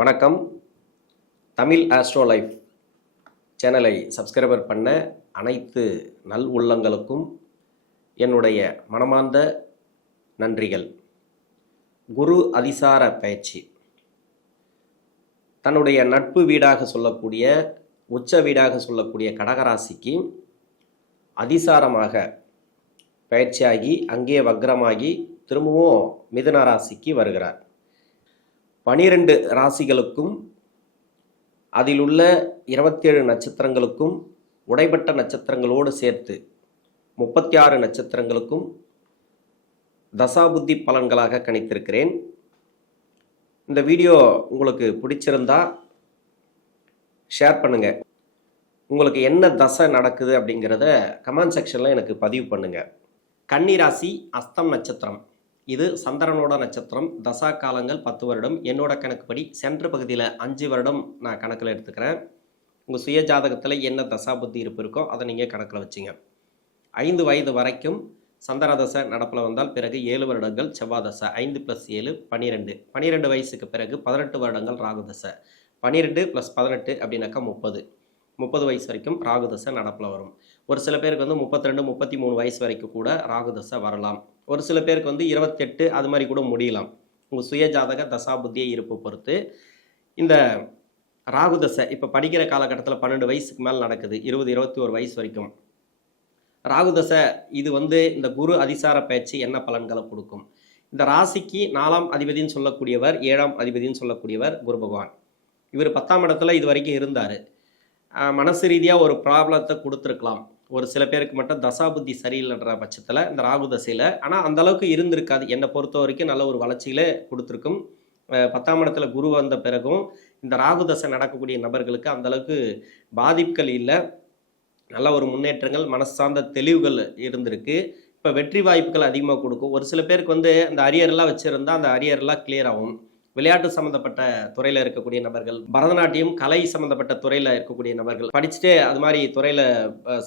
வணக்கம். Tamil astro life சேனலை subscriber பண்ண அனைத்து நல் உள்ளங்களுக்கும் என்னுடைய மனமார்ந்த நன்றிகள். குரு அதிசார பயிற்சி தன்னுடைய நட்பு வீடாக சொல்லக்கூடிய உச்ச வீடாக சொல்லக்கூடிய கடகராசிக்கு அதிசாரமாக பயிற்சியாகி அங்கே வக்ரமாகி திரும்பவும் மிதுன ராசிக்கு வருகிறார். 12 ராசிகளுக்கும் அதில் உள்ள 27 நட்சத்திரங்களுக்கும் உடைபட்ட நட்சத்திரங்களோடு சேர்த்து 36 நட்சத்திரங்களுக்கும் தசாபுத்தி பலன்களாக கணித்திருக்கிறேன். இந்த வீடியோ உங்களுக்கு பிடிச்சிருந்தா ஷேர் பண்ணுங்கள். உங்களுக்கு என்ன தசை நடக்குது அப்படிங்கிறத கமெண்ட் செக்ஷனில் எனக்கு பதிவு பண்ணுங்கள். கன்னி ராசி அஸ்தம் நட்சத்திரம், இது சந்திரனோட நட்சத்திரம். தசா காலங்கள் 10 வருடம். என்னோட கணக்குப்படி சென்ற பகுதியில் 5 வருடம் நான் கணக்கில் எடுத்துக்கிறேன். உங்கள் சுய ஜாதகத்தில் என்ன தசா புத்தி இருப்பு இருக்கோ அதை நீங்கள் கணக்கில் வச்சுங்க. 5 வயது வரைக்கும் சந்திர தசை நடப்பில் வந்தால் பிறகு 7 வருடங்கள் செவ்வாய் தசை. 5 + 7 12. 12 வயசுக்கு பிறகு 18 வருடங்கள் ராகு தசை. 12 + 18 அப்படின்னாக்கா 30. 30 வயசு வரைக்கும் ராகு தசை நடப்பில் வரும். ஒரு சில பேருக்கு 32 33 வயசு வரைக்கும் கூட ராகு தசை வரலாம். ஒரு சில பேருக்கு 28 அது மாதிரி கூட முடியலாம். உங்கள் சுய ஜாதக தசா புத்தியை இருப்பு பொறுத்து இந்த ராகு தசை இப்போ படிக்கிற காலகட்டத்தில் 12 வயசுக்கு மேலே நடக்குது. 20 21 வயசு வரைக்கும் ராகு தசை. இது இந்த குரு அதிசார பயிற்சி என்ன பலன்களை கொடுக்கும்? இந்த ராசிக்கு 4ஆம் அதிபதினு சொல்லக்கூடியவர், 7ஆம் அதிபதினு சொல்லக்கூடியவர் குரு பகவான். இவர் 10ஆம் இடத்துல இது வரைக்கும் இருந்தார். மனசு ரீதியாக ஒரு ப்ராப்ளத்தை கொடுத்துருக்கலாம். ஒரு சில பேருக்கு மட்டும் தசாபுத்தி சரியில்லைன்ற பட்சத்தில் இந்த ராகு தசையில், ஆனால் அந்தளவுக்கு இருந்திருக்காது. என்னை பொறுத்த வரைக்கும் நல்ல ஒரு வளர்ச்சியில் கொடுத்துருக்கும். 10ஆம் இடத்துல குரு வந்த பிறகும் இந்த ராகு தசை நடக்கக்கூடிய நபர்களுக்கு அந்தளவுக்கு பாதிப்புகள் இல்லை. நல்ல ஒரு முன்னேற்றங்கள், மனசு சார்ந்த தெளிவுகள் இருந்திருக்கு. இப்போ வெற்றி வாய்ப்புகள் அதிகமாக கொடுக்கும். ஒரு சில பேருக்கு அந்த அரியர்லாம் வச்சுருந்தா அந்த அரியர்லாம் கிளியர் ஆகும். விளையாட்டு சம்மந்தப்பட்ட துறையில் இருக்கக்கூடிய நபர்கள், பரதநாட்டியம் கலை சம்மந்தப்பட்ட துறையில் இருக்கக்கூடிய நபர்கள், படிச்சுட்டு அது மாதிரி துறையில்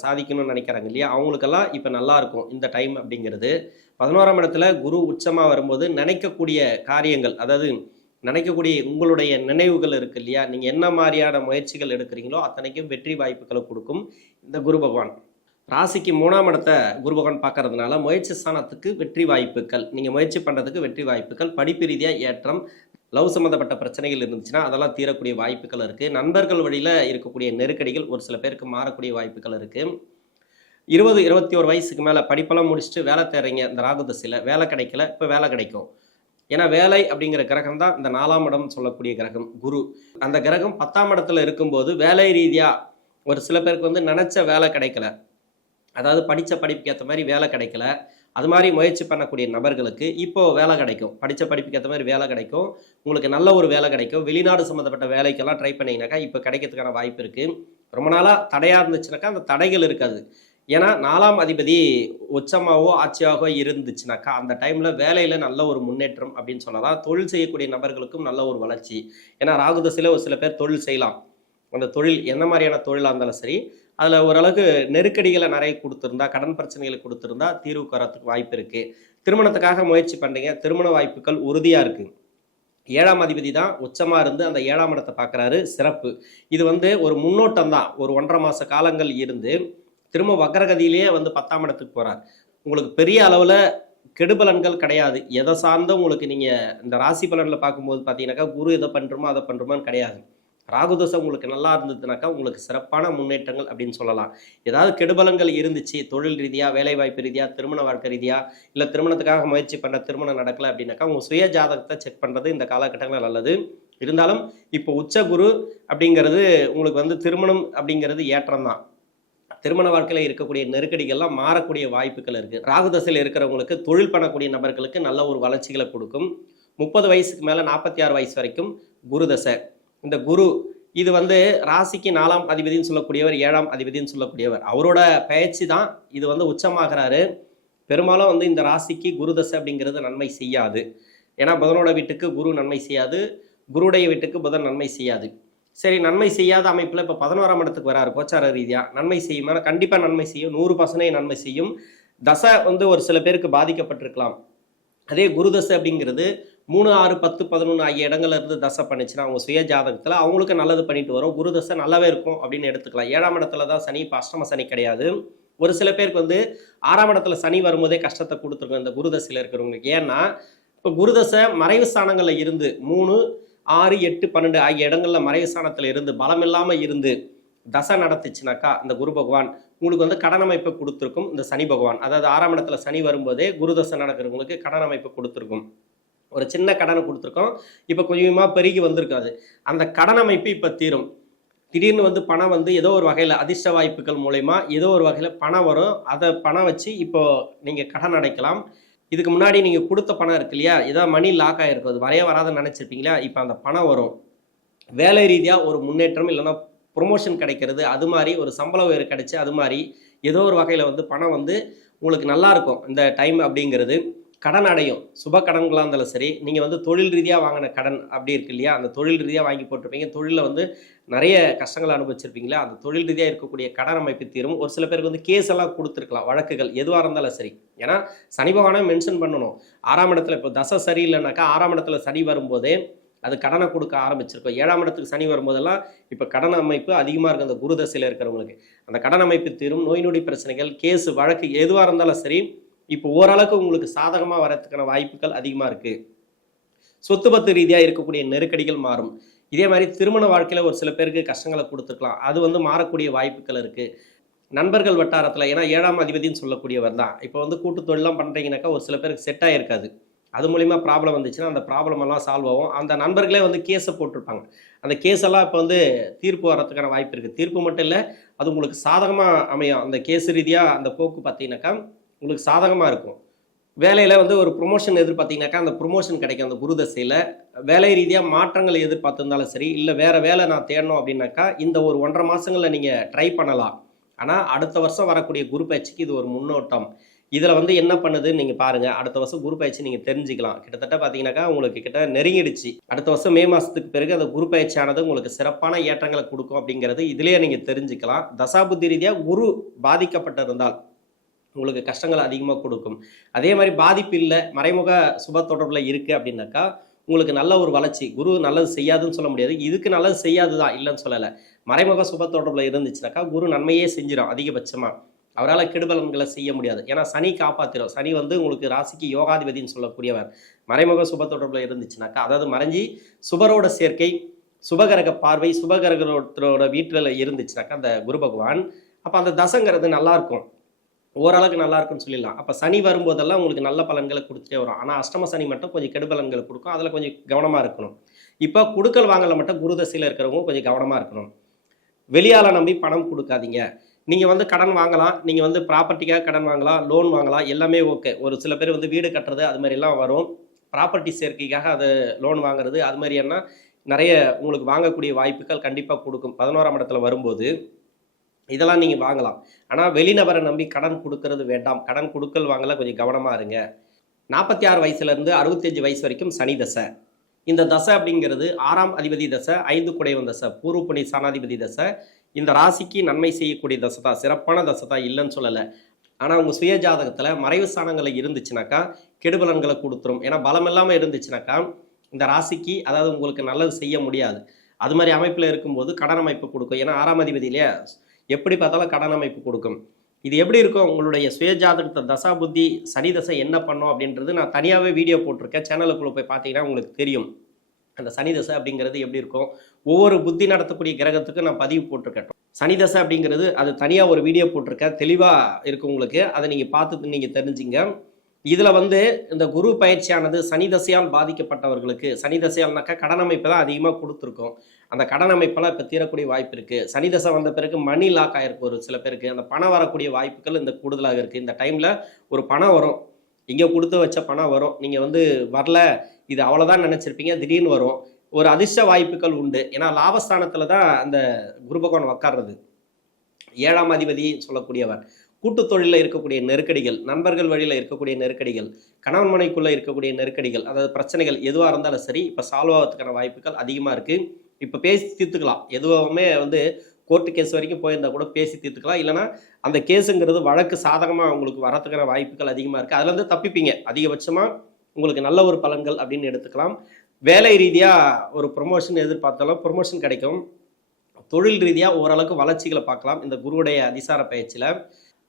சாதிக்கணும்னு நினைக்கிறாங்க இல்லையா, அவங்களுக்கெல்லாம் இப்போ நல்லா இருக்கும் இந்த டைம் அப்படிங்கிறது. 11ஆம் இடத்துல குரு உச்சமாக வரும்போது நினைக்கக்கூடிய காரியங்கள், அதாவது நினைக்கக்கூடிய உங்களுடைய நினைவுகள் இருக்கு இல்லையா, நீங்கள் என்ன மாதிரியான முயற்சிகள் எடுக்கிறீங்களோ அத்தனைக்கும் வெற்றி வாய்ப்புகளை கொடுக்கும் இந்த குரு பகவான். ராசிக்கு 3ஆம் இடத்தை குரு பகவான் பார்க்கறதுனால முயற்சி ஸ்தானத்துக்கு வெற்றி வாய்ப்புகள், நீங்கள் முயற்சி பண்ணுறதுக்கு வெற்றி வாய்ப்புகள், படிப்பு ரீதியாக ஏற்றம், லவ் சம்மந்தப்பட்ட பிரச்சனைகள் இருந்துச்சுன்னா அதெல்லாம் தீரக்கூடிய வாய்ப்புகள் இருக்குது. நண்பர்கள் வழியில் இருக்கக்கூடிய நெருக்கடிகள் ஒரு சில பேருக்கு மாறக்கூடிய வாய்ப்புகள் இருக்குது. 20 21 வயசுக்கு மேலே படிப்பெல்லாம் முடிச்சுட்டு வேலை தேடுறீங்க, இந்த ராகு தசையில் வேலை கிடைக்கல, இப்போ வேலை கிடைக்கும். ஏன்னா வேலை அப்படிங்கிற கிரகம் தான் இந்த 4ஆம் இடம் சொல்லக்கூடிய கிரகம் குரு. அந்த கிரகம் 10ஆம் இடத்துல இருக்கும்போது வேலை ரீதியாக ஒரு சில பேருக்கு நினச்ச வேலை கிடைக்கல, அதாவது படித்த படிப்புக்கு ஏற்ற மாதிரி வேலை கிடைக்கல, அது மாதிரி முயற்சி பண்ணக்கூடிய நபர்களுக்கு இப்போது வேலை கிடைக்கும். படித்த படிப்புக்கு ஏற்ற மாதிரி வேலை கிடைக்கும். உங்களுக்கு நல்ல ஒரு வேலை கிடைக்கும். வெளிநாடு சம்மந்தப்பட்ட வேலைக்கெல்லாம் ட்ரை பண்ணிங்கனாக்கா இப்போ கிடைக்கிறதுக்கான வாய்ப்பு இருக்குது. ரொம்ப நாளாக தடையாக இருந்துச்சுனாக்கா அந்த தடைகள் இருக்காது. ஏன்னா 4ஆம் அதிபதி உச்சமாகவோ ஆட்சியாகவோ இருந்துச்சுனாக்கா அந்த டைமில் வேலையில் நல்ல ஒரு முன்னேற்றம் அப்படின்னு சொல்லலாம். தொழில் செய்யக்கூடிய நபர்களுக்கும் நல்ல ஒரு வளர்ச்சி. ஏன்னா ராகு தசையில் ஒரு சில பேர் தொழில் செய்யலாம். அந்த தொழில் என்ன மாதிரியான தொழிலாக இருந்தாலும் சரி, அதில் ஓரளவுக்கு நெருக்கடிகளை நிறைய கொடுத்துருந்தா, கடன் பிரச்சனைகளை கொடுத்துருந்தா தீர்வுக்கு வரத்துக்கு வாய்ப்பு இருக்குது. திருமணத்துக்காக முயற்சி பண்ணுறீங்க, திருமண வாய்ப்புகள் உறுதியாக இருக்குது. 7ஆம் அதிபதி தான் உச்சமாக இருந்து அந்த 7ஆம் இடத்தை பார்க்குறாரு, சிறப்பு. இது ஒரு முன்னோட்டம் தான். ஒரு 1.5 மாத காலங்கள் இருந்து திரும்ப வக்ரகதியிலேயே 10ஆம் இடத்துக்கு போகிறார். உங்களுக்கு பெரிய அளவில் கெடுபலன்கள் கிடையாது. எதை சார்ந்த உங்களுக்கு நீங்கள் இந்த ராசி பலனில் பார்க்கும்போது பார்த்தீங்கன்னாக்கா குரு எதை பண்ணுறோமோ அதை பண்ணுறோமான்னு கிடையாது. ராகுதசை உங்களுக்கு நல்லா இருந்ததுனாக்கா உங்களுக்கு சிறப்பான முன்னேற்றங்கள் அப்படின்னு சொல்லலாம். ஏதாவது கெடுபலங்கள் இருந்துச்சு தொழில் ரீதியாக, வேலைவாய்ப்பு ரீதியாக, திருமண வாழ்க்கை ரீதியாக, இல்லை திருமணத்துக்காக முயற்சி பண்ண திருமணம் நடக்கலை அப்படின்னாக்கா உங்கள் சுய ஜாதகத்தை செக் பண்ணுறது இந்த காலகட்டங்கள் நல்லது. இருந்தாலும் இப்போ உச்ச குரு அப்படிங்கிறது உங்களுக்கு திருமணம் அப்படிங்கிறது ஏற்றம் தான். திருமண வாழ்க்கையில் இருக்கக்கூடிய நெருக்கடிகள்லாம் மாறக்கூடிய வாய்ப்புகள் இருக்குது. ராகுதசையில் இருக்கிறவங்களுக்கு தொழில் பண்ணக்கூடிய நபர்களுக்கு நல்ல ஒரு வளர்ச்சிகளை கொடுக்கும். 30 வயசுக்கு மேலே 46 வயசு வரைக்கும் குரு தசை. இந்த குரு இது ராசிக்கு 4ஆம் அதிபதினு சொல்லக்கூடியவர், 7ஆம் அதிபதினு சொல்லக்கூடியவர். அவரோட பயிற்சி தான் இது உச்சமாகிறாரு. பெரும்பாலும் இந்த ராசிக்கு குரு தசை அப்படிங்கிறது நன்மை செய்யாது. ஏன்னா புதனோட வீட்டுக்கு குரு நன்மை செய்யாது, குருடைய வீட்டுக்கு புதன் நன்மை செய்யாது. சரி, நன்மை செய்யாத அமைப்பில் இப்போ 11ஆம் இடத்துக்கு வராரு கோச்சார ரீதியாக. நன்மை செய்யும், ஆனால் கண்டிப்பாக நன்மை செய்யும், 100% நன்மை செய்யும். தசை ஒரு சில பேருக்கு பாதிக்கப்பட்டிருக்கலாம். அதே குரு தசை அப்படிங்கிறது 3, 6, 10, 11 ஆகிய இடங்கள்ல இருந்து தசை பண்ணுச்சுன்னா அவங்க சுய ஜாதகத்தில் அவங்களுக்கு நல்லது பண்ணிட்டு வரும். குரு தசை நல்லாவே இருக்கும் அப்படின்னு எடுத்துக்கலாம். 7ஆம் இடத்துல தான் சனி, இப்போ அஷ்டம சனி கிடையாது. ஒரு சில பேருக்கு வந்து 6ஆம் இடத்துல சனி வரும்போதே கஷ்டத்தை கொடுத்துருக்கும் இந்த குரு தசையில் இருக்கிறவங்களுக்கு. ஏன்னா இப்போ குரு தசை மறைவு ஸ்தானங்களில் இருந்து 3, 6, 8, 12 ஆகிய இடங்களில் மறைவு ஸ்தானத்தில் இருந்து பலம் இல்லாமல் இருந்து தசை நடத்துச்சுனாக்கா இந்த குரு பகவான் உங்களுக்கு வந்து கடன் அமைப்பை கொடுத்துருக்கும். இந்த சனி பகவான் அதாவது 6ஆம் இடத்துல சனி வரும்போதே குரு தசை நடக்கிறவங்களுக்கு கடன் அமைப்பு கொடுத்துருக்கும். ஒரு சின்ன கடனை கொடுத்துருக்கோம், இப்போ கொஞ்சமாக பெருகி வந்திருக்காது. அந்த கடன் அமைப்பு இப்போ தீரும். திடீர்னு வந்து பணம் வந்து ஏதோ ஒரு வகையில் அதிர்ஷ்ட வாய்ப்புகள் மூலயமா ஏதோ ஒரு வகையில் பணம் வரும். அதை பணம் வச்சு இப்போ நீங்கள் கடன் அடைக்கலாம். இதுக்கு முன்னாடி நீங்கள் கொடுத்த பணம் இருக்கு இல்லையா, ஏதோ மணி லாக் ஆகிருக்கும், அது வரைய வராதுன்னு நினச்சிருப்பீங்களா, இப்போ அந்த பணம் வரும். வேலை ரீதியாக ஒரு முன்னேற்றம் இல்லைன்னா ப்ரொமோஷன் கிடைக்கிறது, அது மாதிரி ஒரு சம்பள உயர்வு கிடைச்சி அது மாதிரி ஏதோ ஒரு வகையில் வந்து பணம் வந்து உங்களுக்கு நல்லாயிருக்கும். இந்த டைம் அப்படிங்கிறது கடன் அடையும். சுப கடன்களாக இருந்தாலும் சரி, நீங்கள் வந்து தொழில் ரீதியாக வாங்கின கடன் அப்படி இருக்கு இல்லையா, அந்த தொழில் ரீதியாக வாங்கி போட்டிருப்பீங்க, தொழிலில் வந்து நிறைய கஷ்டங்களை அனுபவிச்சிருப்பீங்களா, அந்த தொழில் ரீதியாக இருக்கக்கூடிய கடன் அமைப்பு தீரும். ஒரு சில பேருக்கு வந்து கேஸ் எல்லாம் கொடுத்துருக்கலாம், வழக்குகள் எதுவாக இருந்தாலும் சரி. ஏன்னா சனி பகவானை மென்ஷன் பண்ணணும். 6ஆம் இடத்துல இப்போ தசை சரியில்லைனாக்கா 6ஆம் இடத்துல சனி வரும்போதே அது கடனை கொடுக்க ஆரம்பிச்சிருக்கும். 7ஆம் இடத்துக்கு சனி வரும்போதெல்லாம் இப்போ கடன் அமைப்பு அதிகமாக இருக்குது அந்த குரு தசையில் இருக்கிறவங்களுக்கு. அந்த கடன் அமைப்பு தீரும். நோய் நொடி பிரச்சனைகள், கேஸு, வழக்கு எதுவாக இருந்தாலும் சரி இப்போ ஓரளவுக்கு உங்களுக்கு சாதகமாக வரதுக்கான வாய்ப்புகள் அதிகமாக இருக்குது. சொத்து பத்து ரீதியாக இருக்கக்கூடிய நெருக்கடிகள் மாறும். இதே மாதிரி திருமண வாழ்க்கையில் ஒரு சில பேருக்கு கஷ்டங்களை கொடுத்துருக்கலாம், அது வந்து மாறக்கூடிய வாய்ப்புகள் இருக்குது. நண்பர்கள் வட்டாரத்தில், ஏன்னா 7ஆம் அதிபதினு சொல்லக்கூடியவர் தான். இப்போ வந்து கூட்டு தொழிலாம் பண்ணுறீங்கனாக்கா ஒரு சில பேருக்கு செட் ஆகிருக்காது. அது மூலிமா ப்ராப்ளம் வந்துச்சுன்னா அந்த ப்ராப்ளம் எல்லாம் சால்வ் ஆகும். அந்த நண்பர்களே வந்து கேஸை போட்டிருப்பாங்க. அந்த கேஸ் எல்லாம் இப்போ வந்து தீர்ப்பு வர்றதுக்கான வாய்ப்பு இருக்குது. தீர்ப்பு மட்டும் இல்லை, அது உங்களுக்கு சாதகமாக அமையும். அந்த கேஸ் ரீதியாக அந்த போக்கு பார்த்தீங்கன்னாக்கா உங்களுக்கு சாதகமாக இருக்கும். வேலையில் வந்து ஒரு ப்ரொமோஷன் எதிர்பார்த்தீங்கன்னாக்கா அந்த ப்ரொமோஷன் கிடைக்கும் அந்த குரு தசையில். வேலை ரீதியாக மாற்றங்களை எதிர்பார்த்துருந்தாலும் சரி, இல்லை வேறு வேலை நான் தேடணும் அப்படின்னாக்கா இந்த ஒரு 1.5 மாதங்களில் நீங்கள் ட்ரை பண்ணலாம். ஆனால் அடுத்த வருஷம் வரக்கூடிய குரு பயிற்சிக்கு இது ஒரு முன்னோட்டம். இதில் வந்து என்ன பண்ணுதுன்னு நீங்கள் பாருங்கள். அடுத்த வருஷம் குரு பயிற்சி நீங்கள் தெரிஞ்சுக்கலாம். கிட்டத்தட்ட பார்த்தீங்கன்னாக்கா உங்களுக்கு கிட்ட நெருங்கிடுச்சு. அடுத்த வருஷம் மே மாதத்துக்கு பிறகு அந்த குரு பயிற்சியானது உங்களுக்கு சிறப்பான ஏற்றங்களை கொடுக்கும் அப்படிங்கிறது இதிலேயே நீங்கள் தெரிஞ்சுக்கலாம். தசாபுத்தி ரீதியாக குரு பாதிக்கப்பட்டிருந்தால் உங்களுக்கு கஷ்டங்கள் அதிகமாக கொடுக்கும். அதே மாதிரி பாதிப்பு இல்லை, மறைமுக சுப தொடர்பில் இருக்குது அப்படின்னாக்கா உங்களுக்கு நல்ல ஒரு வளர்ச்சி. குரு நல்லது செய்யாதுன்னு சொல்ல முடியாது, இதுக்கு நல்லது செய்யாது தான் இல்லைன்னு சொல்லலை. மறைமுக சுப தொடர்பில் இருந்துச்சுனாக்கா குரு நன்மையே செஞ்சிடும் அதிகபட்சமாக. அவரால் கெடுபலன்களை செய்ய முடியாது. ஏன்னா சனி காப்பாற்றிடும். சனி வந்து உங்களுக்கு ராசிக்கு யோகாதிபதினு சொல்லக்கூடியவர். மறைமுக சுப தொடர்பில் இருந்துச்சுனாக்கா, அதாவது மறைஞ்சி சுபரோட சேர்க்கை, சுபகரக பார்வை, சுபகரகத்தோட வீட்டில் இருந்துச்சுனாக்கா அந்த குரு பகவான், அப்போ அந்த தசைங்கிறது நல்லாயிருக்கும், ஓரளவுக்கு நல்லா இருக்குன்னு சொல்லிடலாம். அப்போ சனி வரும்போதெல்லாம் உங்களுக்கு நல்ல பலன்களை கொடுத்துட்டே வரும். ஆனால் அஷ்டம சனி மட்டும் கொஞ்சம் கெடுபலன்களை கொடுக்கும். அதில் கொஞ்சம் கவனமாக இருக்கணும். இப்போ குடுக்கல் வாங்கல மட்டும் குரு தசையில் இருக்கிறவங்க கொஞ்சம் கவனமாக இருக்கணும். வெளியால நம்பி பணம் கொடுக்காதீங்க. நீங்கள் வந்து கடன் வாங்கலாம், நீங்கள் வந்து ப்ராப்பர்ட்டிக்காக கடன் வாங்கலாம், லோன் வாங்கலாம், எல்லாமே ஓகே. ஒரு சில பேர் வந்து வீடு கட்டுறது அது மாதிரிலாம் வரும். ப்ராப்பர்ட்டி சேர்க்கைக்காக அது லோன் வாங்குறது அது மாதிரியான நிறைய உங்களுக்கு வாங்கக்கூடிய வாய்ப்புகள் கண்டிப்பாக கொடுக்கும் 11ஆம் இடத்துல வரும்போது. இதெல்லாம் நீங்கள் வாங்கலாம். ஆனால் வெளிநபரை நம்பி கடன் கொடுக்கறது வேண்டாம். கடன் கொடுக்கல் வாங்கல கொஞ்சம் கவனமாக இருங்க. 46 வயசுலேருந்து 65 வயசு வரைக்கும் சனி தசை. இந்த தசை அப்படிங்கிறது 6ஆம் அதிபதி தசை, 5 குடைவன் தசை, பூர்வ புண்ணிய சாணாதிபதி தசை. இந்த ராசிக்கு நன்மை செய்யக்கூடிய தசை தான், சிறப்பான தசை தான், இல்லைன்னு சொல்லலை. ஆனால் உங்கள் சுய ஜாதகத்தில் மறைவு ஸ்தானங்களில் இருந்துச்சுனாக்கா கெடுபலன்களை கொடுத்துரும். ஏன்னா பலம் இல்லாமல் இருந்துச்சுனாக்கா இந்த ராசிக்கு அதாவது உங்களுக்கு நல்லது செய்ய முடியாது. அது மாதிரி அமைப்பில் இருக்கும்போது கடன் அமைப்பு கொடுக்கும். ஏன்னா 6ஆம் அதிபதியிலே எப்படி பார்த்தாலும் கடன் அமைப்பு கொடுக்கும். இது எப்படி இருக்கும், உங்களுடைய சுயஜாதகத்தை தசா புத்தி சனி தசை என்ன பண்ணும் அப்படின்றது நான் தனியாகவே வீடியோ போட்டிருக்கேன். சேனலுக்குள்ளே போய் பார்த்தீங்கன்னா உங்களுக்கு தெரியும் அந்த சனி தசை அப்படிங்கிறது எப்படி இருக்கும். ஒவ்வொரு புத்தி நடத்தக்கூடிய கிரகத்துக்கு நான் பதிவு போட்டிருக்கேன். சனி தசை அப்படிங்கிறது அது தனியாக ஒரு வீடியோ போட்டிருக்கேன், தெளிவாக இருக்கும் உங்களுக்கு. அதை நீங்கள் பார்த்து நீங்கள் தெரிஞ்சுங்க. இதில் வந்து இந்த குரு பயிற்சியானது சனி தசையால் பாதிக்கப்பட்டவர்களுக்கு, சனி தசையால்னாக்கா கடன் அமைப்பு தான் அதிகமாக கொடுத்துருக்கோம். அந்த கடன் அமைப்பெல்லாம் இப்போ தீரக்கூடிய வாய்ப்பு இருக்குது. சனி தசை வந்த பிறகு மணி லாக் ஆகிருக்கு ஒரு சில பேருக்கு. அந்த பணம் வரக்கூடிய வாய்ப்புகள் இந்த கூடுதலாக இருக்குது. இந்த டைமில் ஒரு பணம் வரும், இங்கே கொடுத்து வச்ச பணம் வரும். நீங்கள் வந்து வரல இது அவ்வளோதான் நினச்சிருப்பீங்க, திடீர்னு வரும். ஒரு அதிர்ஷ்ட வாய்ப்புகள் உண்டு. ஏன்னா லாபஸ்தானத்தில் தான் அந்த குரு பகவான் உட்கார்றது, 7ஆம் அதிபதி சொல்லக்கூடியவர். கூட்டு தொழிலில் இருக்கக்கூடிய நெருக்கடிகள், நண்பர்கள் வழியில் இருக்கக்கூடிய நெருக்கடிகள், கணவன் மனைக்குள்ளே இருக்கக்கூடிய நெருக்கடிகள், அதாவது பிரச்சனைகள் எதுவாக இருந்தாலும் சரி இப்போ சால்வ் ஆகிறதுக்கான வாய்ப்புகள் அதிகமாக இருக்குது. இப்போ பேசி தீர்த்துக்கலாம். எதுவுமே வந்து கோர்ட்டு கேஸ் வரைக்கும் போயிருந்தா கூட பேசி தீர்த்துக்கலாம். இல்லைனா அந்த கேஸுங்கிறது வழக்கு சாதகமாக உங்களுக்கு வரத்துக்கான வாய்ப்புகள் அதிகமாக இருக்குது. அதுலேருந்து தப்பிப்பீங்க. அதிகபட்சமாக உங்களுக்கு நல்ல ஒரு பலன்கள் அப்படின்னு எடுத்துக்கலாம். வேலை ரீதியாக ஒரு ப்ரொமோஷன் எதிர்பார்த்தாலும் ப்ரொமோஷன் கிடைக்கும். தொழில் ரீதியாக ஓரளவுக்கு வளர்ச்சிகளை பார்க்கலாம் இந்த குருவுடைய அதிசார பயிற்சியில்.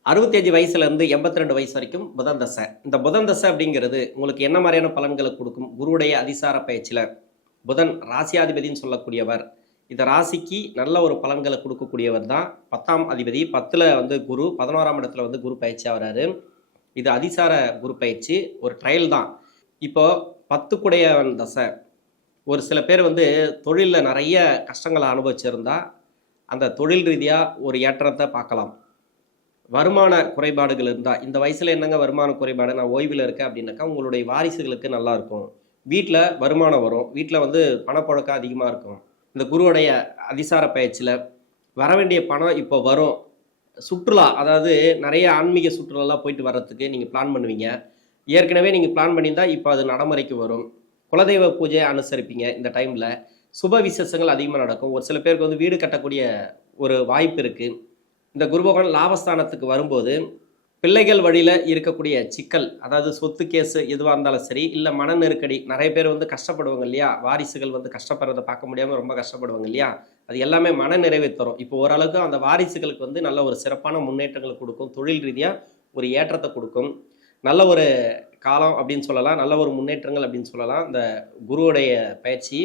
65 வயசுலேருந்து 82 வயசு வரைக்கும் புதன் தசை. இந்த புதன் தசை அப்படிங்கிறது உங்களுக்கு என்ன மாதிரியான பலன்களை கொடுக்கும்? குருவுடைய அதிசார பயிற்சியில் புதன் ராசியாதிபதினு சொல்லக்கூடியவர். இந்த ராசிக்கு நல்ல ஒரு பலன்களை கொடுக்கக்கூடியவர் தான் 10ஆம் அதிபதி. 10ல் வந்து குரு, 11ஆம் இடத்துல வந்து குரு பயிற்சியாக வராரு. இது அதிசார குரு பயிற்சி, ஒரு ட்ரையல் தான். இப்போ 10 குடையவன் தசை. ஒரு சில பேர் வந்து தொழிலில் நிறைய கஷ்டங்களை அனுபவிச்சிருந்தா அந்த தொழில் ரீதியாக ஒரு ஏற்றத்தை பார்க்கலாம். வருமான குறைபாடுகள் இருந்தால், இந்த வயசில் என்னங்க வருமான குறைபாடு, நான் ஓய்வில் இருக்கேன் அப்படின்னாக்கா உங்களுடைய வாரிசுகளுக்கு நல்லா இருக்கும். வீட்டில் வருமானம் வரும், வீட்டில் வந்து பணப்புழக்கம் அதிகமாக இருக்கும். இந்த குருவுடைய அதிசார பயிற்சியில் வர வேண்டிய பணம் இப்போ வரும். சுற்றுலா, அதாவது நிறைய ஆன்மீக சுற்றுலாலாம் போயிட்டு வர்றதுக்கு நீங்கள் பிளான் பண்ணுவீங்க. ஏற்கனவே நீங்கள் பிளான் பண்ணியிருந்தால் இப்போ அது நடைமுறைக்கு வரும். குலதெய்வ பூஜையை அனுசரிப்பீங்க. இந்த டைமில் சுப விசேஷங்கள் அதிகமாக நடக்கும். ஒரு சில பேருக்கு வந்து வீடு கட்டக்கூடிய ஒரு வாய்ப்பு இருக்குது. இந்த குரு பகவான் லாபஸ்தானத்துக்கு வரும்போது பிள்ளைகள் வழியில் இருக்கக்கூடிய சிக்கல், அதாவது சொத்து கேஸு எதுவாக இருந்தாலும் சரி, இல்லை மன நெருக்கடி, நிறைய பேர் வந்து கஷ்டப்படுவாங்க இல்லையா, வாரிசுகள் வந்து கஷ்டப்படுறதை பார்க்க முடியாமல் ரொம்ப கஷ்டப்படுவாங்க இல்லையா, அது எல்லாமே மன நிறைவை தரும். இப்போ ஓரளவுக்கு அந்த வாரிசுகளுக்கு வந்து நல்ல ஒரு சிறப்பான முன்னேற்றங்களை கொடுக்கும். தொழில் ரீதியாக ஒரு ஏற்றத்தை கொடுக்கும். நல்ல ஒரு காலம் அப்படின்னு சொல்லலாம், நல்ல ஒரு முன்னேற்றங்கள் அப்படின்னு சொல்லலாம் இந்த குருவுடைய பயிற்சி.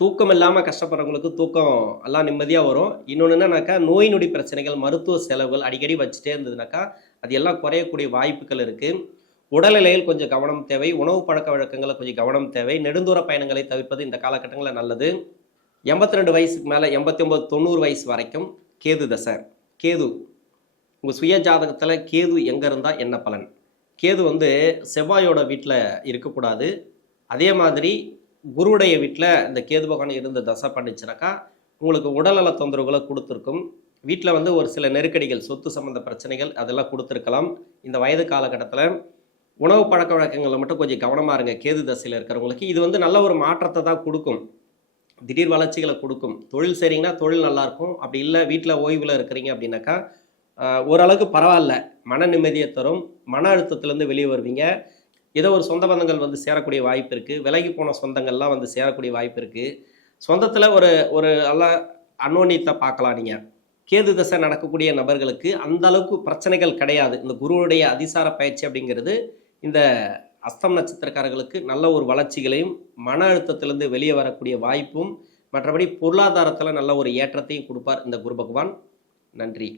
தூக்கம் இல்லாமல் கஷ்டப்படுறவங்களுக்கு தூக்கம் எல்லாம் நிம்மதியாக வரும். இன்னொன்று என்னன்னாக்கா, நோய் நொடி பிரச்சனைகள், மருத்துவ செலவுகள் அடிக்கடி வச்சுட்டே இருந்ததுனாக்கா அது எல்லாம் குறையக்கூடிய வாய்ப்புகள் இருக்குது. உடல்நிலையில் கொஞ்சம் கவனம் தேவை. உணவு பழக்க வழக்கங்களில் கொஞ்சம் கவனம் தேவை. நெடுந்தூர பயணங்களை தவிர்ப்பது இந்த காலகட்டங்களில் நல்லது. 82 வயசுக்கு மேலே 89 90 வயசு வரைக்கும் கேது தசை. கேது உங்கள் சுய ஜாதகத்தில் கேது எங்கே இருந்தால் என்ன பலன்? கேது வந்து செவ்வாயோட வீட்டில் இருக்கக்கூடாது. அதே மாதிரி குருவுடைய வீட்டில் இந்த கேது பகவான் இருந்த தசை பண்ணிச்சுனாக்கா உங்களுக்கு உடல்நல தொந்தரவுகளை கொடுத்துருக்கும். வீட்டில் வந்து ஒரு சில நெருக்கடிகள், சொத்து சம்மந்த பிரச்சனைகள் அதெல்லாம் கொடுத்துருக்கலாம். இந்த வயது காலகட்டத்தில் உணவு பழக்க வழக்கங்களில் மட்டும் கொஞ்சம் கவனமாக இருங்க. கேது தசையில் இருக்கிறவங்களுக்கு இது வந்து நல்ல ஒரு மாற்றத்தை தான் கொடுக்கும். திடீர் வளர்ச்சிகளை கொடுக்கும். தொழில் செய்கிறீங்கன்னா தொழில் நல்லாயிருக்கும். அப்படி இல்லை வீட்டில் ஓய்வில் இருக்கிறீங்க அப்படின்னாக்கா ஓரளவுக்கு பரவாயில்ல, மன நிம்மதியை தரும். மன அழுத்தத்துலேருந்து வெளியே வருவீங்க. ஏதோ ஒரு சொந்த பந்தங்கள் வந்து சேரக்கூடிய வாய்ப்பு இருக்குது. விலகி போன சொந்தங்கள்லாம் வந்து சேரக்கூடிய வாய்ப்பு இருக்குது. சொந்தத்தில் ஒரு நல்ல அன்னோன்யத்தை பார்க்கலாம். நீங்கள் கேது தசை நடக்கக்கூடிய நபர்களுக்கு அந்த அளவுக்கு பிரச்சனைகள் கிடையாது. இந்த குருவுடைய அதிசார பயிற்சி அப்படிங்கிறது இந்த அஸ்தம் நட்சத்திரக்காரர்களுக்கு நல்ல ஒரு வளர்ச்சிகளையும் மன அழுத்தத்திலிருந்து வெளியே வரக்கூடிய வாய்ப்பும், மற்றபடி பொருளாதாரத்தில் நல்ல ஒரு ஏற்றத்தையும் கொடுப்பார் இந்த குரு பகவான். நன்றி.